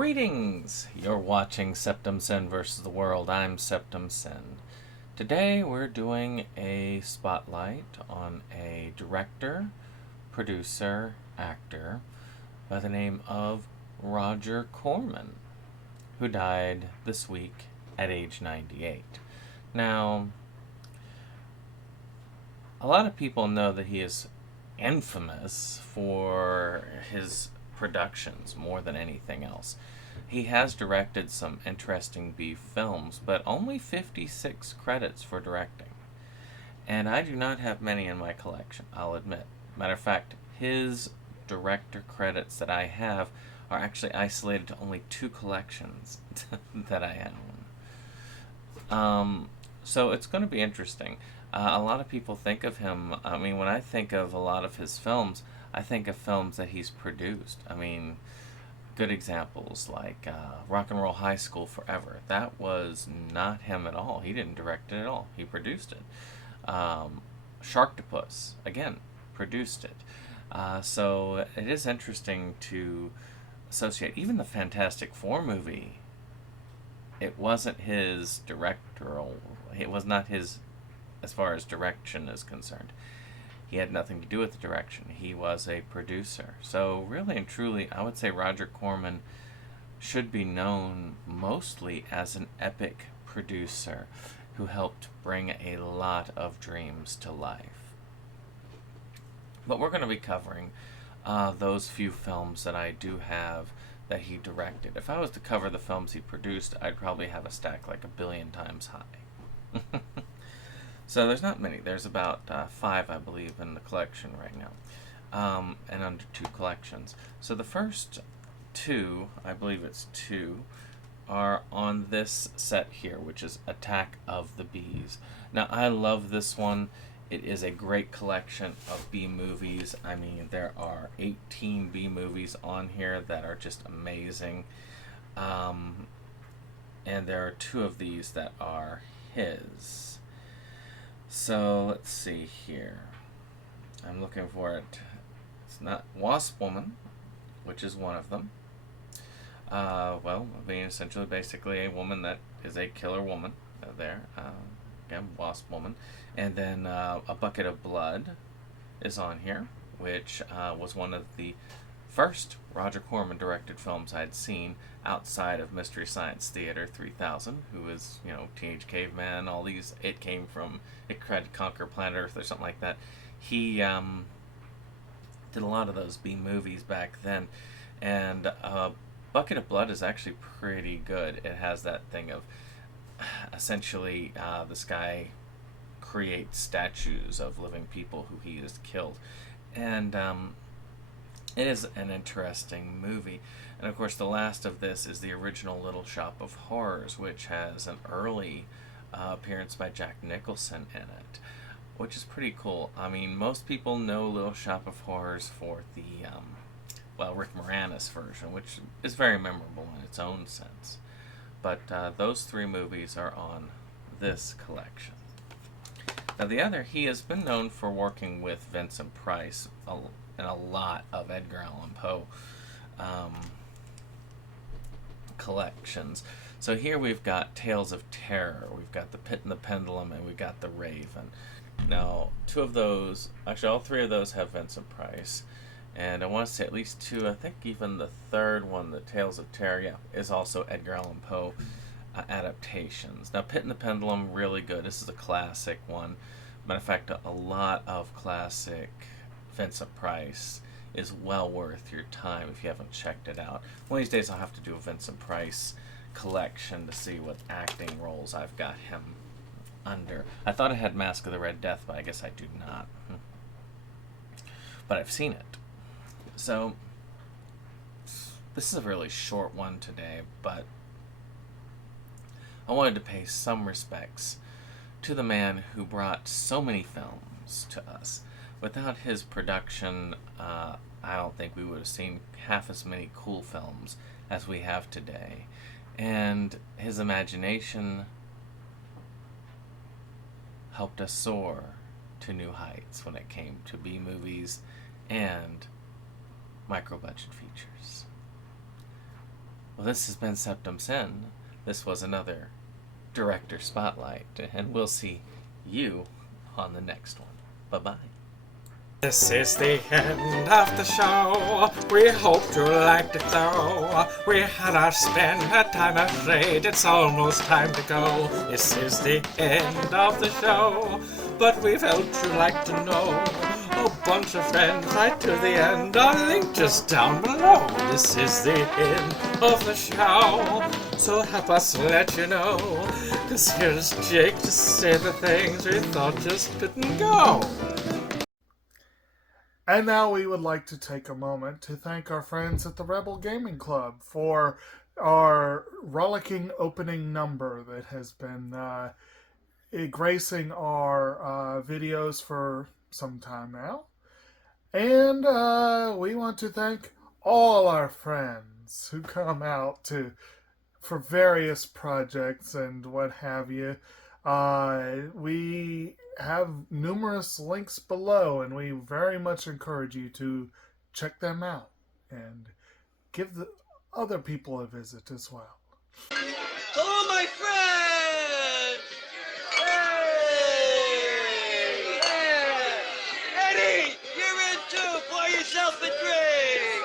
Greetings! You're watching SeptumSin versus the World. I'm SeptumSin. Today we're doing a spotlight on a director, producer, actor by the name of Roger Corman, who died this week at age 98. Now, a lot of people know that he is infamous for his productions more than anything else. He has directed some interesting B films, but only 56 credits for directing. And I do not have many in my collection, I'll admit. Matter of fact, his director credits that I have are actually isolated to only 2 collections that I own. So it's going to be interesting. A lot of people think of him, when I think of a lot of his films, I think of films that he's produced. Good examples like Rock and Roll High School Forever. That was not him at all. He didn't direct it at all. He produced it. Sharktopus, again, produced it. So it is interesting to associate. Even the Fantastic Four movie, it wasn't his directorial, it was not his, as far as direction is concerned. He had nothing to do with the direction. He was a producer. So really and truly, I would say Roger Corman should be known mostly as an epic producer who helped bring a lot of dreams to life. But we're going to be covering those few films that I do have that he directed. If I was to cover the films he produced, I'd probably have a stack like 1 billion times high. So there's not many. There's about 5, I believe, in the collection right now, and under 2 collections. So the first 2, I believe it's 2, are on this set here, which is Attack of the Bees. Now, I love this one. It is a great collection of B movies. There are 18 B movies on here that are just amazing. And there are 2 of these that are his. So let's see here. I'm looking for it. It's not Wasp Woman, which is one of them. Essentially, basically, a woman that is a killer woman. Again, Wasp Woman. And then A Bucket of Blood is on here, which was one of the first Roger Corman directed films I'd seen outside of Mystery Science Theater 3000, who is, Teenage Caveman, all these, It Tried to Conquer Planet Earth or something like that. He did a lot of those B movies back then, and Bucket of Blood is actually pretty good. It has that thing of, essentially, this guy creates statues of living people who he has killed, and it is an interesting movie. And of course, the last of this is the original Little Shop of Horrors, which has an early appearance by Jack Nicholson in it, which is pretty cool. Most people know Little Shop of Horrors for the, Rick Moranis version, which is very memorable in its own sense. But those 3 movies are on this collection. Now, the other, he has been known for working with Vincent Price in a lot of Edgar Allan Poe collections. So here we've got Tales of Terror, we've got The Pit and the Pendulum, and we've got The Raven. Now, 2 of those, actually all 3 of those have Vincent Price, and I want to say at least 2, I think even the 3rd one, the Tales of Terror, is also Edgar Allan Poe adaptations. Now, Pit and the Pendulum, really good. This is a classic one. Matter of fact, a lot of classic Vincent Price is well worth your time if you haven't checked it out. One of these days I'll have to do a Vincent Price collection to see what acting roles I've got him under. I thought I had Mask of the Red Death, but I guess I do not. But I've seen it. So this is a really short one today, but I wanted to pay some respects to the man who brought so many films to us. Without his production, I don't think we would have seen half as many cool films as we have today. And his imagination helped us soar to new heights when it came to B movies and micro-budget features. Well, this has been SeptumSin. This was another Director Spotlight, and we'll see you on the next one. Bye-bye. This is the end of the show. We hope you liked it though. We had our spend, had time afraid. It's almost time to go. This is the end of the show. But we felt you'd like to know. A bunch of friends right to the end. Our link just down below. This is the end of the show. So help us let you know. 'Cause here's Jake to say the things we thought just couldn't go. And now we would like to take a moment to thank our friends at the Rebel Gaming Club for our rollicking opening number that has been gracing our videos for some time now. And we want to thank all our friends who come out for various projects and what have you. We have numerous links below, and we very much encourage you to check them out and give the other people a visit as well. Hello, my friends! Hey! Yeah! Eddie, you're in too! Pour yourself a drink!